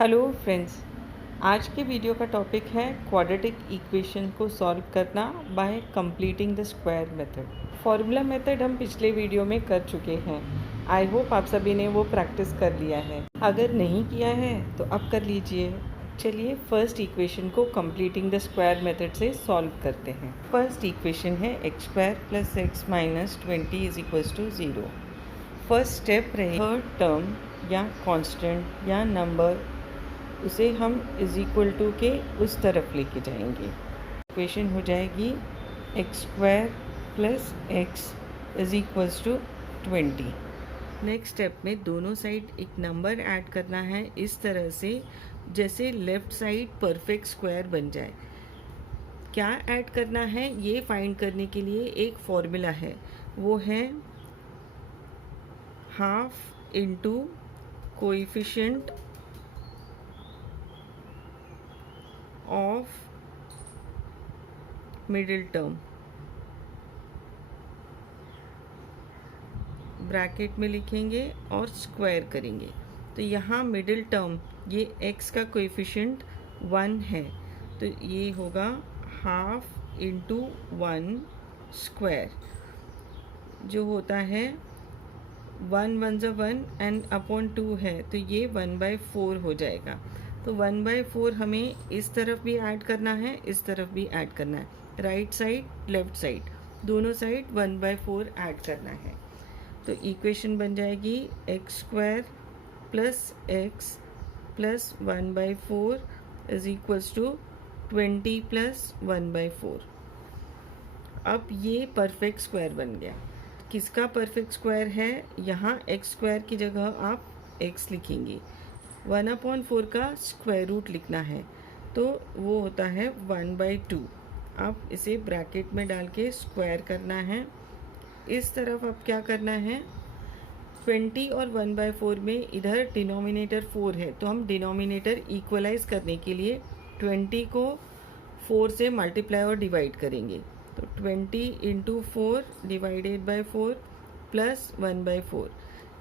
Hello friends, आज के video का टॉपिक है क्वाड्रेटिक इक्वेशन को सॉल्व करना bye completing the square method. Formula method हम पिछले वीडियो में कर चुके हैं। आई होप आप सभी ने वो प्रैक्टिस कर लिया है। अगर नहीं किया है तो अब कर लीजिए। चलिए फर्स्ट इक्वेशन को कंप्लीटिंग द स्क्वायर मेथड से सॉल्व करते हैं। फर्स्ट इक्वेशन है x square plus x minus 20 is equals to 0। First step रहे थर्ड टर्म या कांस्टेंट या नंबर, उसे हम इज इक्वल टू के उस तरफ लेके जाएंगे। इक्वेशन हो जाएगी x square plus x is equals to 20। Next step में दोनों साइड एक नंबर ऐड करना है इस तरह से जैसे लेफ्ट साइड परफेक्ट स्क्वायर बन जाए। क्या ऐड करना है ये फाइंड करने के लिए एक फॉर्मूला है, वो है half into coefficient of middle term, bracket में लिखेंगे और स्क्वायर करेंगे। तो यहाँ मिडिल टर्म ये x का कोएफिशिएंट 1 है, तो ये होगा हाफ इंटू 1 स्क्वायर, जो होता है 1 1 ज़ा 1 एंड अपॉन 2 है, तो ये 1/4 हो जाएगा। तो 1/4 हमें इस तरफ भी ऐड करना है, इस तरफ भी ऐड करना है, राइट साइड लेफ्ट साइड दोनों साइड 1/4 ऐड करना है। तो इक्वेशन बन जाएगी x square plus x plus 1/4 is equals to 20 plus 1/4। अब ये परफेक्ट स्क्वायर बन गया। किसका परफेक्ट स्क्वायर है? यहाँ एक्स स्क्वायर की जगह आप एक्स लिखेंगे, 1/4 का स्क्वायर रूट लिखना है, तो वो होता है 1/2। अब इसे ब्रैकेट में डाल के स्क्वायर करना है। इस तरफ अब क्या करना है, 20 और 1/4 में इधर डिनोमिनेटर 4 है, तो हम डिनोमिनेटर इक्वलाइज करने के लिए 20 को 4 से मल्टीप्लाई और डिवाइड करेंगे। तो 20 इंटू 4 डिवाइडेड बाई 4 प्लस 1/4।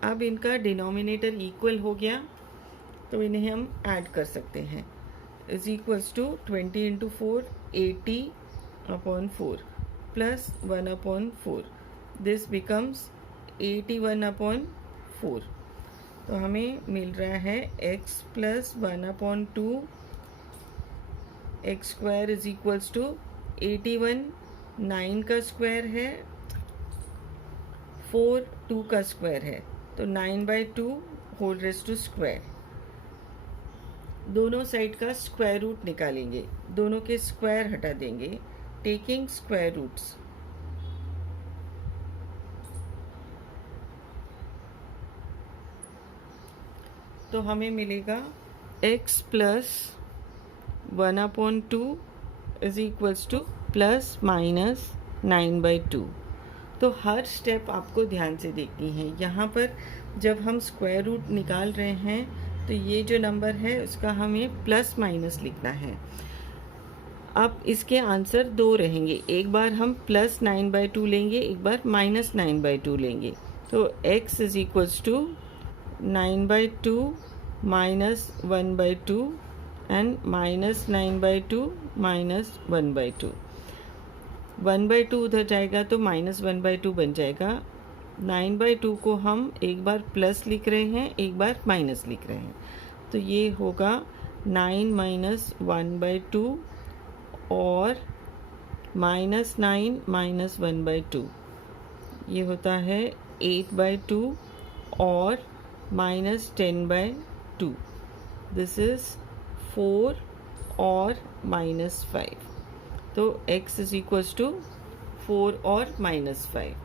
अब इनका डिनोमिनेटर इक्वल हो गया, तो इन्हें हम ऐड कर सकते हैं। Is equals to 20 into 4 80/4 plus 1/4, this becomes 81/4। तो हमें मिल रहा है x plus 1/2 x square is equals to 81, 9 का स्क्वायर है, 4 2 का स्क्वायर है, तो 9/2 होल रेज़ टू स्क्वायर। दोनों साइड का स्क्वायर रूट निकालेंगे, दोनों के स्क्वायर हटा देंगे, टेकिंग स्क्वायर रूट्स। तो हमें मिलेगा x plus 1/2 is equals to plus minus 9/2। तो हर स्टेप आपको ध्यान से देखनी है। यहाँ पर जब हम स्क्वायर रूट निकाल रहे हैं तो ये जो नंबर है उसका हमें प्लस माइनस लिखना है। अब इसके आंसर दो रहेंगे, एक बार हम प्लस 9/2 लेंगे, एक बार माइनस 9/2 लेंगे। तो x is equals to 9/2 minus 1/2 and minus 9/2 minus 1/2। 1/2 उधर जाएगा तो माइनस 1/2 बन जाएगा। 9/2 को हम एक बार प्लस लिख रहे हैं, एक बार माइनस लिख रहे हैं, तो ये होगा 9 माइनस 1/2 और माइनस 9 माइनस 1/2, ये होता है 8/2 और माइनस 10/2, दिस इज़ 4 और माइनस 5। तो x इज इक्वल्स टू 4 और माइनस 5।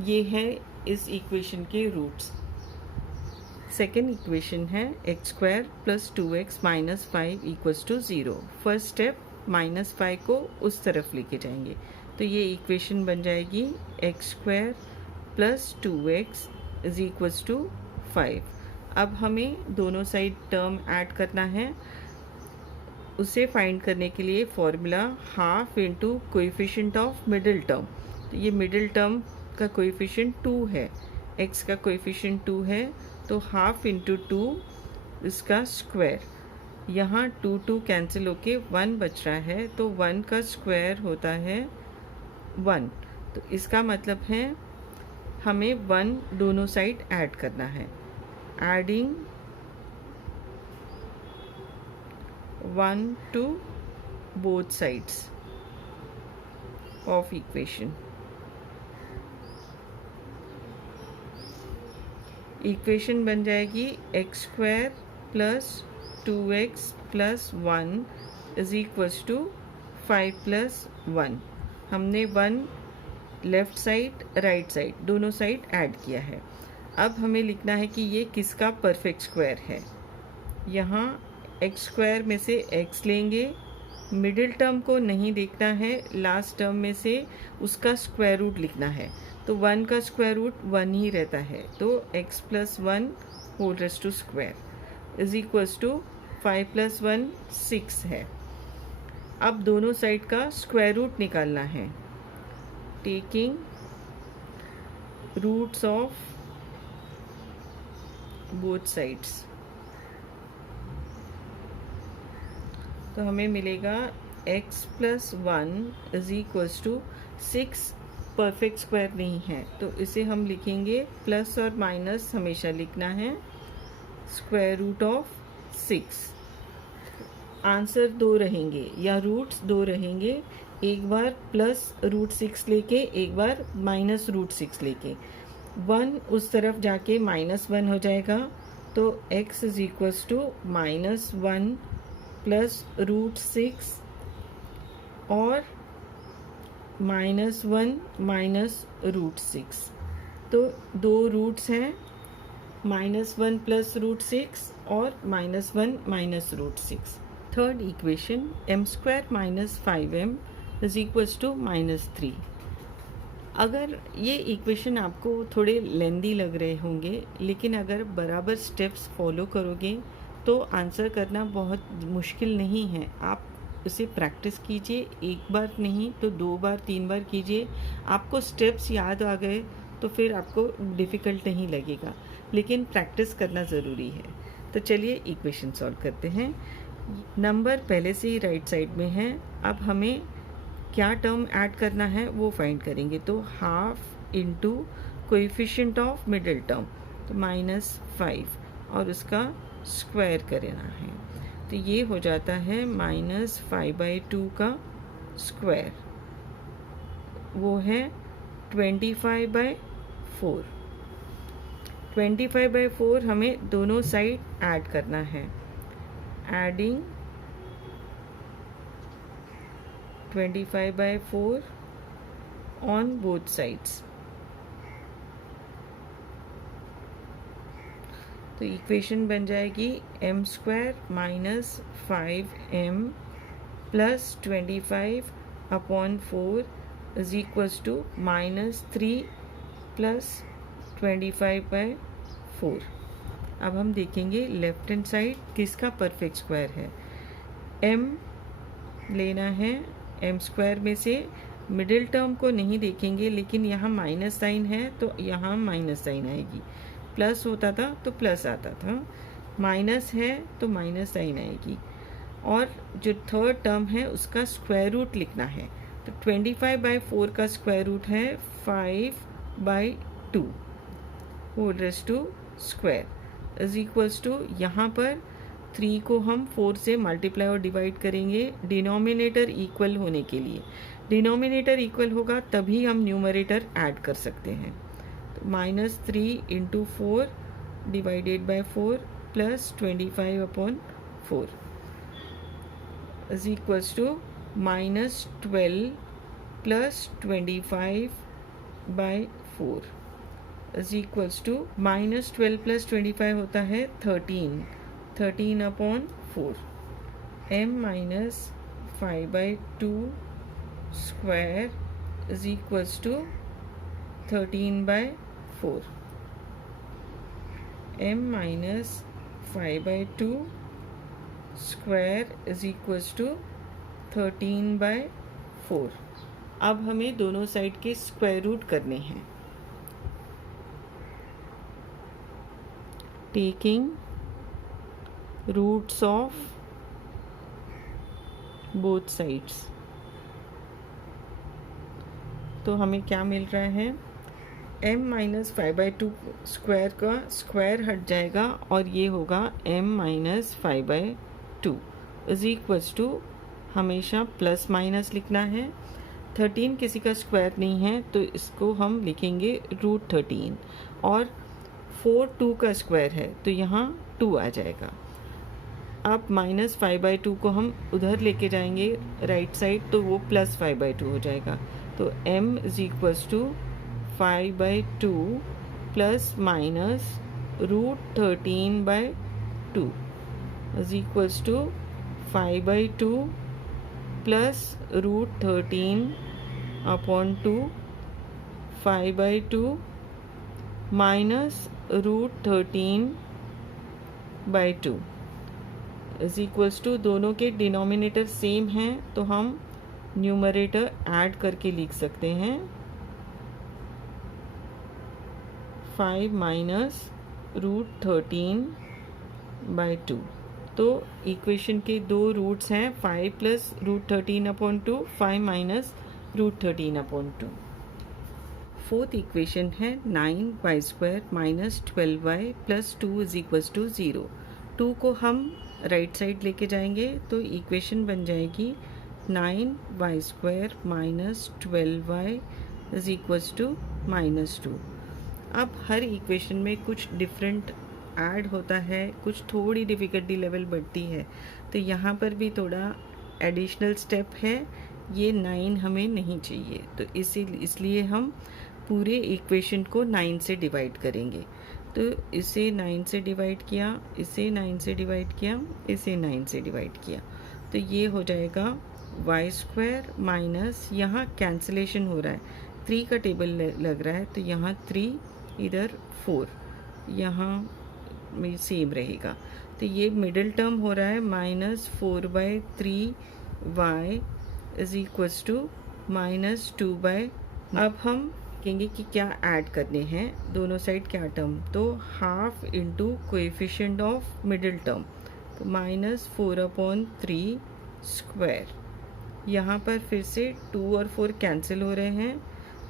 ये है इस इक्वेशन के रूट्स। सेकेंड इक्वेशन है x square plus 2x minus 5 equals to 0। First step minus 5 को उस तरफ लेके जाएंगे, तो ये इक्वेशन बन जाएगी x square plus 2x is equals to 5। अब हमें दोनों साइड टर्म ऐड करना है, उसे फाइंड करने के लिए formula half into coefficient of middle term. तो ये मिडिल टर्म का कोएफिशिएंट 2 है, x का कोएफिशिएंट 2 है, तो हाफ इंटू 2 इसका स्क्वायर, यहाँ 2 कैंसिल होके 1 बच रहा है, तो 1 का स्क्वायर होता है 1। तो इसका मतलब है हमें 1 दोनों साइड ऐड करना है। Adding 1 to both sides of equation। Equation बन जाएगी x square plus 2x plus 1 is equals to 5 plus 1। हमने 1 लेफ़्ट साइड राइट साइड दोनों साइड ऐड किया है। अब हमें लिखना है कि ये किसका परफेक्ट स्क्वायर है। यहाँ एक्स स्क्वायर में से x लेंगे, मिडिल टर्म को नहीं देखना है, लास्ट टर्म में से उसका स्क्वायर रूट लिखना है। तो 1 का स्क्वायर रूट 1 ही रहता है, तो x plus 1 whole raise to square is equals to 5 plus 1 6 है। अब दोनों साइड का स्क्वायर रूट निकालना है, taking roots of both sides. तो हमें मिलेगा x plus 1 is equals to 6 perfect square नहीं है, तो इसे हम लिखेंगे प्लस और माइनस हमेशा लिखना है, स्क्वायर रूट ऑफ 6। आंसर 2 रहेंगे या रूट्स 2 रहेंगे, एक बार प्लस रूट 6 लेके एक बार माइनस रूट 6 लेके। 1 उस तरफ जाके -1 हो जाएगा, तो x is equals to -1 plus root 6 और -1 माइनस रूट 6। तो 2 रूट्स हैं, -1 प्लस रूट 6 और -1 minus root 6। Third equation m square minus 5m is equals to -3। अगर ये इक्वेशन आपको थोड़े लेंदी लग रहे होंगे, लेकिन अगर बराबर स्टेप्स फॉलो करोगे तो आंसर करना बहुत मुश्किल नहीं है। आप उसे प्रैक्टिस कीजिए, एक बार नहीं तो 2 बार 3 बार कीजिए। आपको स्टेप्स याद आ गए तो फिर आपको डिफ़िकल्ट नहीं लगेगा, लेकिन प्रैक्टिस करना ज़रूरी है। तो चलिए इक्वेशन सॉल्व करते हैं। नंबर पहले से ही राइट साइड में है, अब हमें क्या टर्म ऐड करना है वो फाइंड करेंगे। तो half into coefficient of middle term, तो -5 और उसका स्क्वायर करना है, तो ये हो जाता है -5/2 का स्क्वायर, वो है 25/4। 25/4 हमें दोनों साइड ऐड करना है, एडिंग 25/4 ऑन बोथ साइड्स। तो इक्वेशन बन जाएगी m square minus 5m plus 25/4 is equals to -3 plus 25/4। अब हम देखेंगे लेफ्ट हैंड साइड किसका परफेक्ट स्क्वायर है। m लेना है, m स्क्वायर में से मिडिल टर्म को नहीं देखेंगे, लेकिन यहाँ माइनस साइन है तो यहाँ माइनस साइन आएगी, प्लस होता था तो प्लस आता था, माइनस है तो माइनस साइन आएगी। और जो थर्ड टर्म है उसका स्क्वायर रूट लिखना है, तो 25/4 का स्क्वायर रूट है 5/2 whole raise to square is equals to, यहाँ पर 3 को हम 4 से मल्टीप्लाई और डिवाइड करेंगे डिनोमिनेटर इक्वल होने के लिए। डिनोमिनेटर इक्वल होगा तभी हम न्यूमरेटर ऐड कर सकते हैं। -3 × 4 divided by 4 plus 25/4 is equals to -12 plus 25/4 is equals to -12 plus 25 होता है 13/4। m - 5/2 square is equals to 13/4। m - 5/2 square is equals to 13/4। अब हमें दोनों साइड के स्क्वायर रूट करने हैं, taking roots of both sides. तो हमें क्या मिल रहा है, m माइनस 5/2 स्क्वायर का स्क्वायर हट जाएगा और ये होगा m minus 5/2 is equals to, हमेशा प्लस माइनस लिखना है। 13 किसी का स्क्वायर नहीं है तो इसको हम लिखेंगे √13, और 4 2 का स्क्वायर है तो यहाँ 2 आ जाएगा। अब माइनस 5/2 को हम उधर लेके जाएंगे राइट साइड तो वो प्लस 5/2 हो जाएगा। तो m is equals to 5/2 plus minus √13/2 is equals to 5/2 plus √13/2 5/2 minus √13/2 is equals to, दोनों के डिनोमिनेटर सेम हैं तो हम न्यूमरेटर ऐड करके लिख सकते हैं 5 माइनस √13/2। तो इक्वेशन के दो रूट्स हैं, 5 प्लस √13/2, 5 माइनस √13/2। फोर्थ इक्वेशन है 9y² minus 12y plus 2 is equals to 0। 2 को हम राइट साइड लेके जाएंगे तो इक्वेशन बन जाएगी 9y² minus 12y is equals to -2। अब हर इक्वेशन में कुछ डिफरेंट ऐड होता है, कुछ थोड़ी डिफ़िकल्टी लेवल बढ़ती है, तो यहाँ पर भी थोड़ा एडिशनल स्टेप है, ये 9 हमें नहीं चाहिए तो इसलिए हम पूरे इक्वेशन को 9 से डिवाइड करेंगे। तो इसे 9 से डिवाइड किया, इसे 9 से डिवाइड किया, इसे 9 से डिवाइड किया, तो ये हो जाएगा y² माइनस, यहाँ कैंसिलेशन हो रहा है, 3 का टेबल लग रहा है तो यहाँ 3, इधर 4, यहाँ में सेम रहेगा, तो ये मिडिल टर्म हो रहा है -4/3y इज इक्वल्स टू -2/। अब हम कहेंगे कि क्या ऐड करने हैं दोनों साइड, क्या टर्म, तो half into coefficient of middle term, तो -4/3 स्क्वायर। यहाँ पर फिर से 2 और 4 कैंसिल हो रहे हैं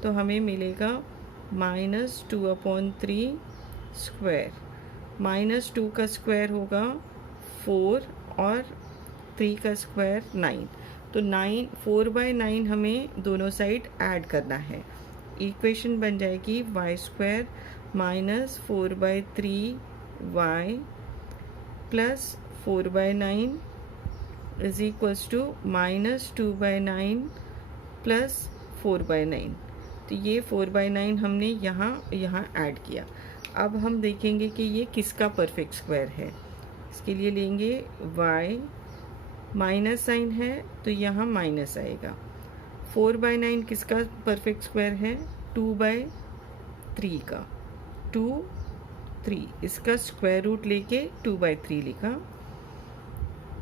तो हमें मिलेगा -2/3 स्क्वायर। -2 का स्क्वायर होगा 4 और 3 का स्क्वायर 9, तो 4/9 हमें दोनों साइड ऐड करना है। इक्वेशन बन जाएगी y² minus 4/3y plus 4/9 is equals to -2/9 plus 4/9। तो ये 4/9 हमने यहाँ ऐड किया। अब हम देखेंगे कि ये किसका परफेक्ट स्क्वायर है। इसके लिए लेंगे y, माइनस साइन है तो यहाँ माइनस आएगा। 4/9 किसका परफेक्ट स्क्वायर है, 2/3 का, 2 3, इसका स्क्वायर रूट लेके 2/3 लिखा,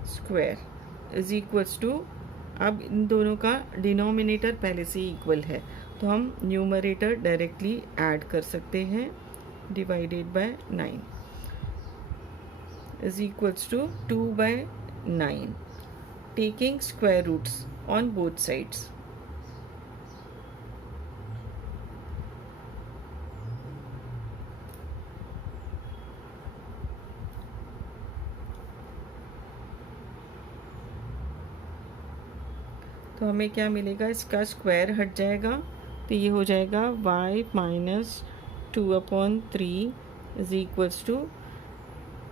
स्क्वायर इज इक्वल्स टू, अब इन दोनों का डिनोमिनेटर पहले से इक्वल है तो हम न्यूमरेटर डायरेक्टली ऐड कर सकते हैं, divided by 9 is equals to 2/9, taking square roots on both sides. तो हमें क्या मिलेगा, इसका स्क्वायर हट जाएगा तो ये हो जाएगा y minus 2/3 is equals to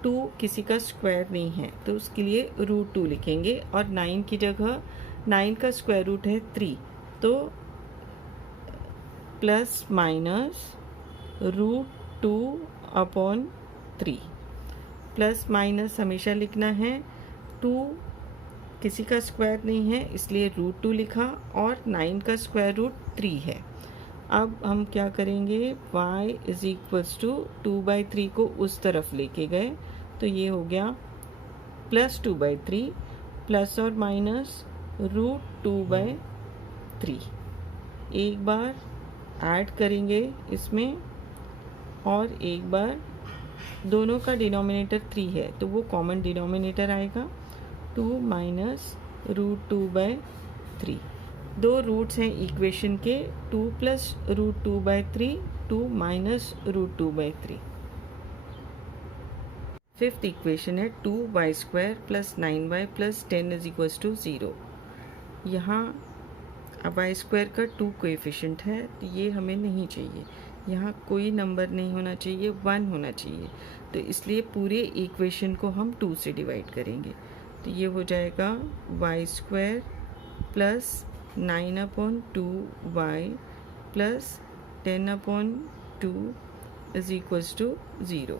2 किसी का स्क्वायर नहीं है तो उसके लिए √2 लिखेंगे, और 9 की जगह 9 का स्क्वायर रूट है 3 तो प्लस माइनस √2/3, प्लस माइनस हमेशा लिखना है, 2 किसी का स्क्वायर नहीं है इसलिए √2 लिखा, और 9 का स्क्वायर रूट 3 है। अब हम क्या करेंगे, y इज इक्वल्स टू 2/3 को उस तरफ लेके गए तो ये हो गया प्लस 2/3 प्लस और माइनस √2/3। एक बार ऐड करेंगे इसमें और एक बार दोनों का डिनोमिनेटर 3 है तो वो कॉमन डिनोमिनेटर आएगा 2 माइनस रूट 2/3। दो रूट्स हैं इक्वेशन के 2 plus root 2/3, 2 minus root 2/3। Fifth equation है 2y² plus 9y plus 10 is equals to 0। यहाँ y² का 2 कोएफिशिएंट है तो ये हमें नहीं चाहिए, यहाँ कोई नंबर नहीं होना चाहिए, 1 होना चाहिए। तो इसलिए पूरे इक्वेशन को हम 2 से डिवाइड करेंगे। तो ये हो जाएगा y² plus 9/2y plus 10/2 is equals to 0।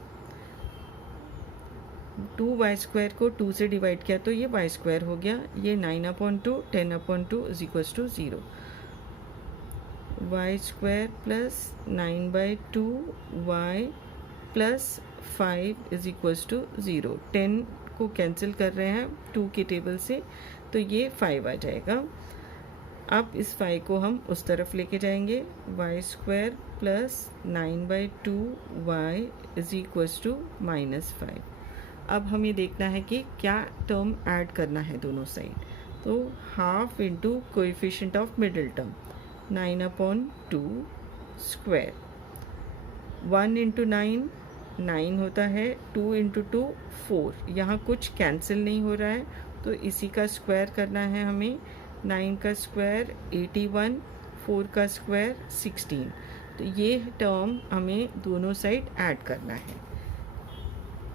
2y² को 2 से डिवाइड किया तो ये y² हो गया, ये 9/2 10/2 is equals to 0। y² plus 9/2y plus 5 is equals to 0। 10 को कैंसिल कर रहे हैं 2 के टेबल से तो ये 5 आ जाएगा। अब इस 5 को हम उस तरफ लेके जाएंगे, y² plus 9/2y is equals to -5। अब हमें देखना है कि क्या टर्म ऐड करना है दोनों साइड। तो half into coefficient of middle term 9/2 square, 1 into 9 होता है, 2 इंटू 2 4। यहाँ कुछ कैंसिल नहीं हो रहा है तो इसी का स्क्वायर करना है हमें। 9 का स्क्वायर 81, 4 का स्क्वायर 16। तो ये टर्म हमें दोनों साइड ऐड करना है।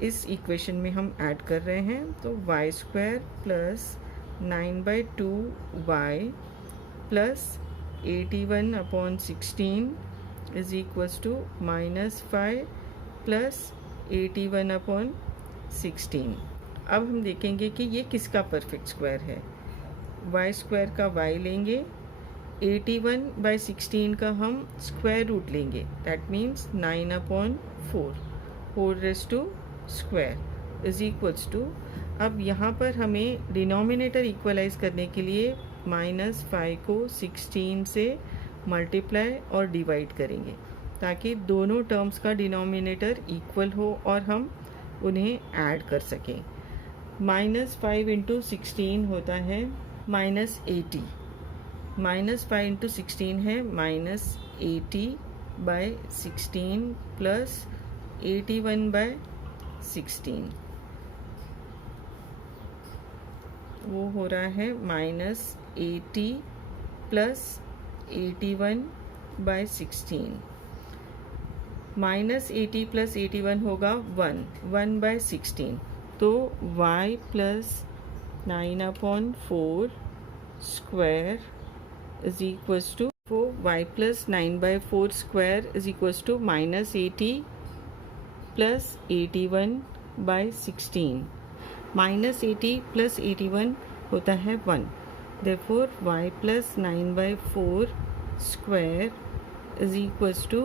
इस इक्वेशन में हम ऐड कर रहे हैं तो y² plus 9/2y plus 81/16 is equals to -5 plus 81/16। अब हम देखेंगे कि ये किसका परफेक्ट स्क्वायर है। y² का y लेंगे, 81/16 का हम स्क्वायर रूट लेंगे, that means 9/4 whole raised to square is equals to. अब यहाँ पर हमें डिनोमिनेटर इक्वलाइज करने के लिए -5 को 16 से मल्टीप्लाई और डिवाइड करेंगे ताकि दोनों टर्म्स का डिनोमिनेटर इक्वल हो और हम उन्हें ऐड कर सकें। -5 इंटू 16 होता है -80, -5 इंटू 16 है -80/16 प्लस 81/16, वो हो रहा है -80 प्लस 81/16। -80 प्लस 81 होगा 1/16। तो y plus 9/4 square is equals to y plus 9/4 square is equals to -80 plus 81/16। -80 plus 81 होता है 1। Therefore y plus 9/4 square is equals to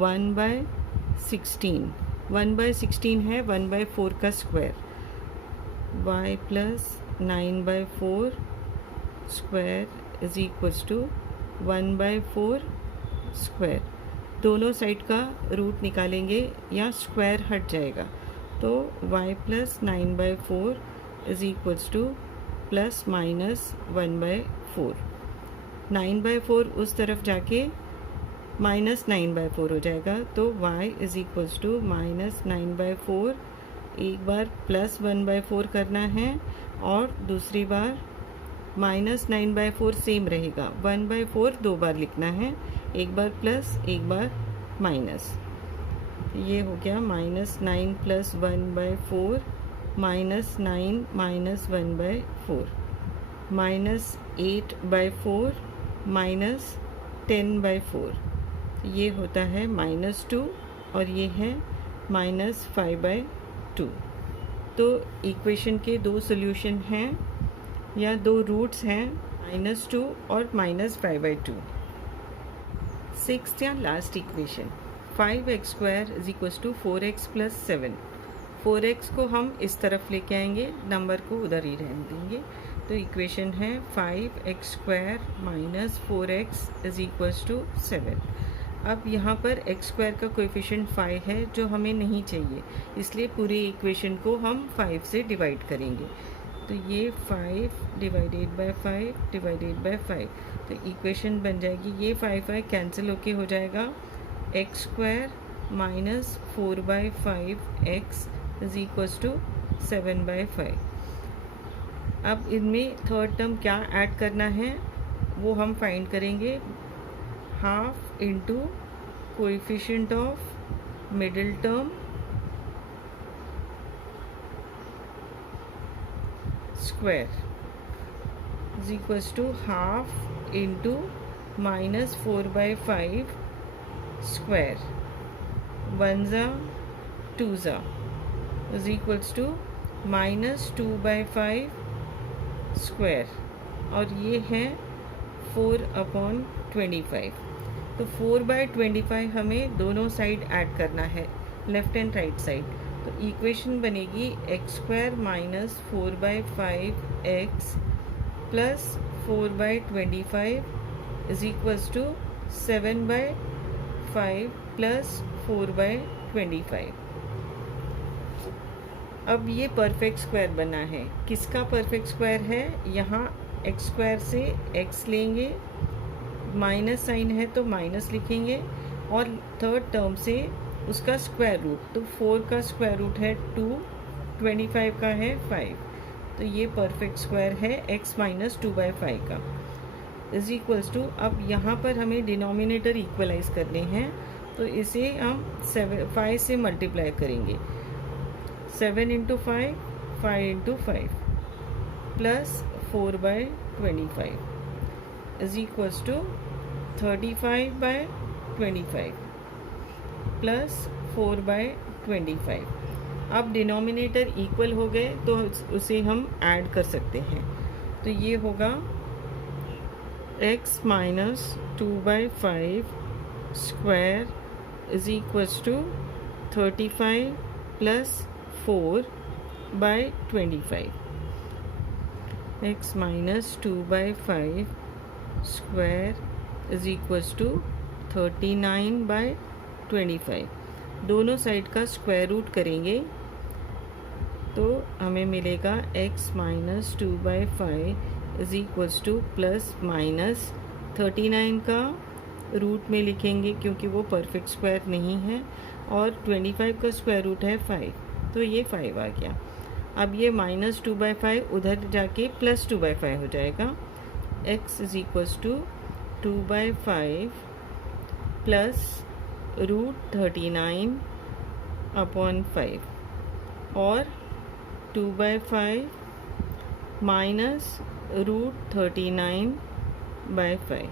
1/16। 1/16 है 1/4 का square. y plus 9/4 square is equals to 1/4 square. दोनों side का root निकालेंगे या square हट जाएगा तो y plus 9/4 is equals to plus minus 1/4। 9/4 उस तरफ जाके -9/4 हो जाएगा तो y इज इक्वल्स टू -9/4। एक बार प्लस 1/4 करना है और दूसरी बार -9/4 सेम रहेगा। 1/4 दो बार लिखना है, एक बार प्लस एक बार माइनस। ये हो गया -9 प्लस 1/4 -9 माइनस 1/4 -8/4 -10/4। ये होता है -2 और ये है -5/2। तो इक्वेशन के दो सोल्यूशन हैं या दो रूट्स हैं, -2 और -5/2। सिक्स्थ या last equation 5x² is equals to 4x plus 7। 4x को हम इस तरफ लेके आएंगे, नंबर को उधर ही रहने देंगे। तो इक्वेशन है 5x² minus 4x is equals to 7। अब यहाँ पर एक्स स्क्वायर का कोएफिशिएंट 5 है जो हमें नहीं चाहिए, इसलिए पूरी इक्वेशन को हम 5 से डिवाइड करेंगे। तो ये 5 डिवाइडेड बाय 5 डिवाइडेड बाय 5, तो इक्वेशन बन जाएगी, ये 5 कैंसिल होके हो जाएगा x square minus 4/5 x is equals to 7/5। अब इनमें थर्ड टर्म क्या ऐड करना है वो हम फाइंड करेंगे, half into coefficient of middle term square is equals to half into minus 4/5 square, 1 ज़ा 2 ज़ा is equals to minus 2/5 square, और ये है 4/25। तो 4/25 हमें दोनों साइड ऐड करना है, लेफ्ट एंड राइट साइड। तो इक्वेशन बनेगी x square minus 4/5 x plus 4/25 is equals to 7/5 plus 4/25। अब ये परफेक्ट स्क्वायर बना है। किसका परफेक्ट स्क्वायर है? यहाँ एक्स स्क्वायर से एक्स लेंगे, माइनस साइन है तो माइनस लिखेंगे, और थर्ड टर्म से उसका स्क्वायर रूट, तो 4 का स्क्वायर रूट है 2, 25 का है 5, तो ये परफेक्ट स्क्वायर है x माइनस 2/5 का इज इक्वल्स टू। अब यहाँ पर हमें डिनोमिनेटर इक्वलाइज करने हैं, तो इसे हम 5 से मल्टीप्लाई करेंगे, 7 into 5, 5 into 5 plus 4/25 is equals to 35/25 plus 4/25। अब डिनोमिनेटर इक्वल हो गए तो उसे हम ऐड कर सकते हैं, तो ये होगा x minus 2/5 square is equals to 35 plus 4/25। x minus 2/5 square is equals to 39/25। दोनों साइड का स्क्वायर रूट करेंगे तो हमें मिलेगा x minus 2/5 is equals to plus minus 39 का रूट में लिखेंगे क्योंकि वो परफेक्ट स्क्वायर नहीं है, और 25 का स्क्वायर रूट है 5, तो ये 5 आ गया। अब ये माइनस 2/5 उधर जाके प्लस 2/5 हो जाएगा, x is equals to 2/5 plus root 39/5 और 2/5 minus root 39/5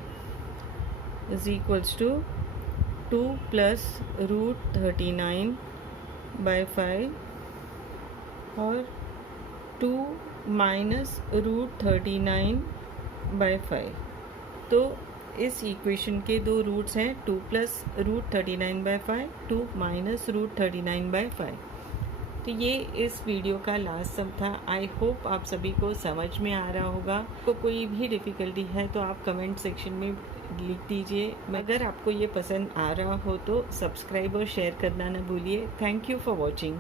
is equals to 2 plus root 39/5 और 2 माइनस रूट 39/5। तो इस इक्वेशन के दो रूट्स हैं, 2 प्लस रूट 39/5, 2 माइनस रूट 39/5। तो ये इस वीडियो का लास्ट सम था। आई होप आप सभी को समझ में आ रहा होगा। तो कोई भी डिफ़िकल्टी है तो आप कमेंट सेक्शन में लिख दीजिए। अगर आपको ये पसंद आ रहा हो तो सब्सक्राइब और शेयर करना ना भूलिए। Thank you for watching.